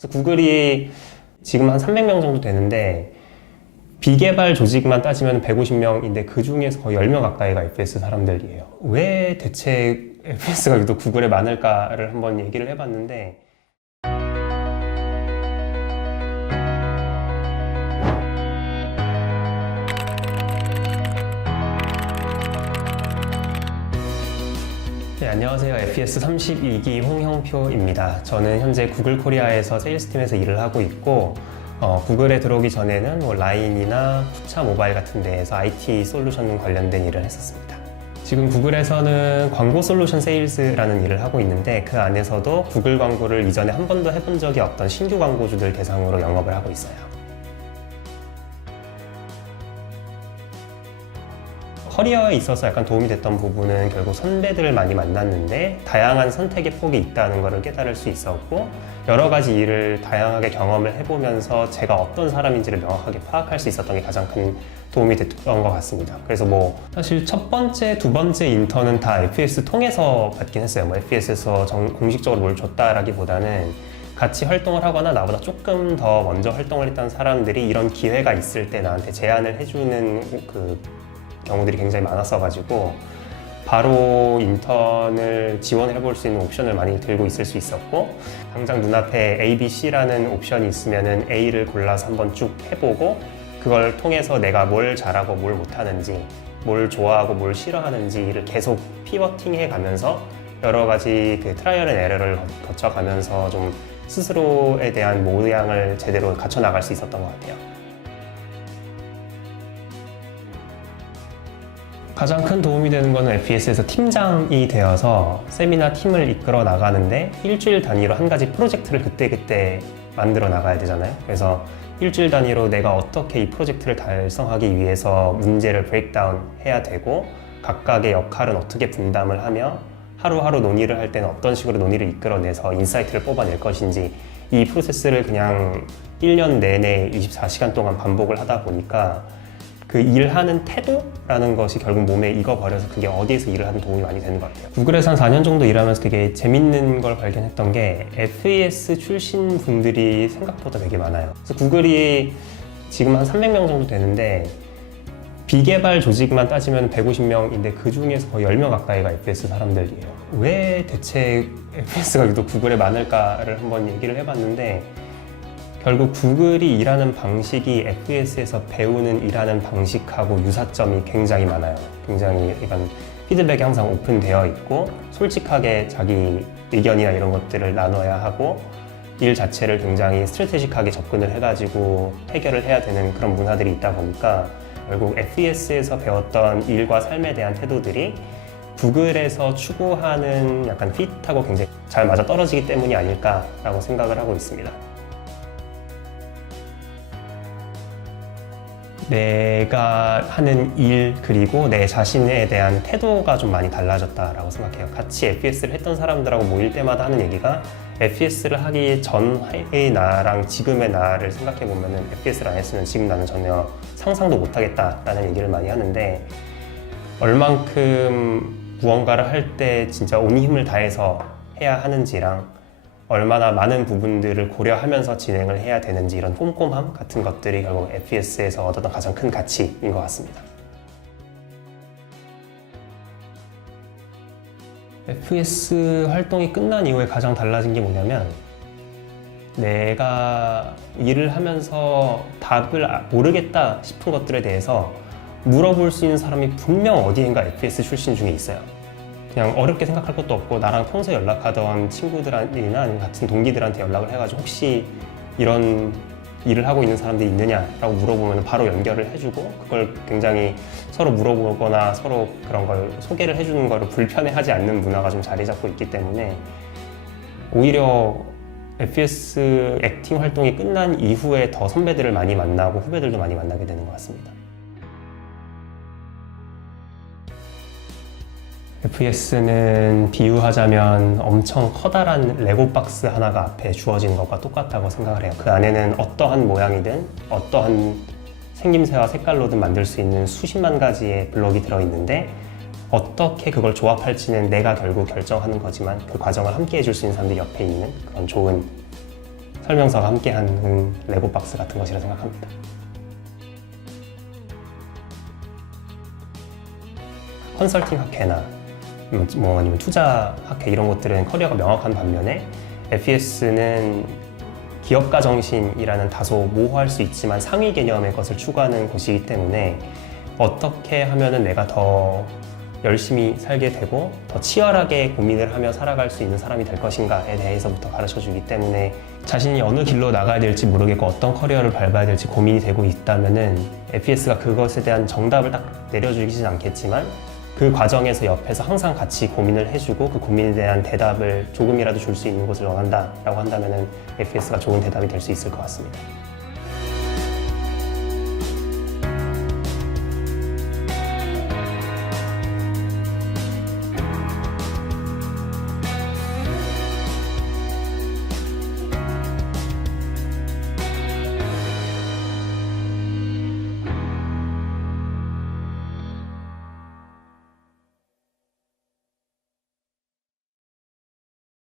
그래서 구글이 지금 한 300명 정도 되는데 비개발 조직만 따지면 150명인데 그 중에서 거의 10명 가까이가 FS 사람들이에요. 왜 대체 FS가 유독 구글에 많을까를 한번 얘기를 해봤는데, 네, 안녕하세요. FS 32기 홍형표입니다. 저는 현재 구글 코리아에서 세일스팀에서 일을 하고 있고, 구글에 들어오기 전에는 뭐 라인이나 쿠차 모바일 같은 데에서 IT 솔루션 관련된 일을 했었습니다. 지금 구글에서는 광고 솔루션 세일즈라는 일을 하고 있는데, 그 안에서도 구글 광고를 이전에 한 번도 해본 적이 없던 신규 광고주들 대상으로 영업을 하고 있어요. 커리어에 있어서 약간 도움이 됐던 부분은 결국 선배들을 많이 만났는데 다양한 선택의 폭이 있다는 것을 깨달을 수 있었고, 여러 가지 일을 다양하게 경험을 해보면서 제가 어떤 사람인지를 명확하게 파악할 수 있었던 게 가장 큰 도움이 됐던 것 같습니다. 그래서 뭐 사실 첫 번째, 두 번째 인턴은 다 FS 통해서 받긴 했어요. 뭐 FS에서 공식적으로 뭘 줬다라기보다는 같이 활동을 하거나 나보다 조금 더 먼저 활동을 했던 사람들이 이런 기회가 있을 때 나한테 제안을 해주는 그 경우들이 굉장히 많았어가지고 바로 인턴을 지원을 해볼 수 있는 옵션을 많이 들고 있을 수 있었고, 당장 눈앞에 A, B, C라는 옵션이 있으면은 A를 골라서 한번 쭉 해보고 그걸 통해서 내가 뭘 잘하고 뭘 못하는지, 뭘 좋아하고 뭘 싫어하는지를 계속 피버팅 해가면서 여러 가지 그 트라이얼 앤 에러를 거쳐가면서 좀 스스로에 대한 모양을 제대로 갖춰 나갈 수 있었던 것 같아요. 가장 큰 도움이 되는 거는 FS에서 팀장이 되어서 쌤이나 팀을 이끌어 나가는데 일주일 단위로 한 가지 프로젝트를 그때그때 만들어 나가야 되잖아요. 그래서 일주일 단위로 내가 어떻게 이 프로젝트를 달성하기 위해서 문제를 브레이크다운 해야 되고, 각각의 역할은 어떻게 분담을 하며 하루하루 논의를 할 때는 어떤 식으로 논의를 이끌어내서 인사이트를 뽑아낼 것인지, 이 프로세스를 그냥 1년 내내 24시간 동안 반복을 하다 보니까 그 일하는 태도라는 것이 결국 몸에 익어버려서 그게 어디에서 일을 하든 도움이 많이 되는 것 같아요. 구글에서 한 4년 정도 일하면서 되게 재밌는 걸 발견했던 게 FES 출신 분들이 생각보다 되게 많아요. 그래서 구글이 지금 한 300명 정도 되는데 비개발 조직만 따지면 150명인데 그 중에서 거의 10명 가까이가 FS 사람들이에요. 왜 대체 FS가 유독 구글에 많을까를 한번 얘기를 해봤는데, 결국 구글이 일하는 방식이 FS에서 배우는 일하는 방식하고 유사점이 굉장히 많아요. 굉장히 약간 피드백이 항상 오픈되어 있고, 솔직하게 자기 의견이나 이런 것들을 나눠야 하고, 일 자체를 굉장히 스트래테직하게 접근을 해가지고 해결을 해야 되는 그런 문화들이 있다 보니까 결국 FES에서 배웠던 일과 삶에 대한 태도들이 구글에서 추구하는 약간 핏하고 굉장히 잘 맞아 떨어지기 때문이 아닐까라고 생각을 하고 있습니다. 내가 하는 일 그리고 내 자신에 대한 태도가 좀 많이 달라졌다라고 생각해요. 같이 FS를 했던 사람들하고 모일 때마다 하는 얘기가, FS를 하기 전의 나랑 지금의 나를 생각해보면 FS를 안 했으면 지금 나는 전혀 상상도 못하겠다라는 얘기를 많이 하는데, 얼만큼 무언가를 할 때 진짜 온 힘을 다해서 해야 하는지랑 얼마나 많은 부분들을 고려하면서 진행을 해야 되는지, 이런 꼼꼼함 같은 것들이 결국 FS에서 얻었던 가장 큰 가치인 것 같습니다. FS 활동이 끝난 이후에 가장 달라진 게 뭐냐면, 내가 일을 하면서 답을 모르겠다 싶은 것들에 대해서 물어볼 수 있는 사람이 분명 어디엔가 FS 출신 중에 있어요. 그냥 어렵게 생각할 것도 없고, 나랑 평소에 연락하던 친구들이나 아니면 같은 동기들한테 연락을 해가지고 혹시 이런 일을 하고 있는 사람들이 있느냐라고 물어보면 바로 연결을 해주고, 그걸 굉장히 서로 물어보거나 서로 그런 걸 소개를 해주는 거를 불편해하지 않는 문화가 좀 자리 잡고 있기 때문에, 오히려 FS 액팅 활동이 끝난 이후에 더 선배들을 많이 만나고 후배들도 많이 만나게 되는 것 같습니다. FS는 비유하자면 엄청 커다란 레고 박스 하나가 앞에 주어진 것과 똑같다고 생각을 해요. 그 안에는 어떠한 모양이든 어떠한 생김새와 색깔로든 만들 수 있는 수십만 가지의 블록이 들어있는데, 어떻게 그걸 조합할지는 내가 결국 결정하는 거지만 그 과정을 함께 해줄 수 있는 사람들이 옆에 있는 그런 좋은 설명서가 함께하는 레고 박스 같은 것이라 생각합니다. 컨설팅 학회나 아니면 투자 학회 이런 것들은 커리어가 명확한 반면에 FES는 기업가 정신이라는 다소 모호할 수 있지만 상위 개념의 것을 추구하는 곳이기 때문에 어떻게 하면은 내가 더 열심히 살게 되고 더 치열하게 고민을 하며 살아갈 수 있는 사람이 될 것인가에 대해서부터 가르쳐주기 때문에 자신이 어느 길로 나가야 될지 모르겠고 어떤 커리어를 밟아야 될지 고민이 되고 있다면은 FES가 그것에 대한 정답을 딱 내려주기는 않겠지만 그 과정에서 옆에서 항상 같이 고민을 해주고 그 고민에 대한 대답을 조금이라도 줄 수 있는 곳을 원한다라고 한다면은 FES가 좋은 대답이 될 수 있을 것 같습니다.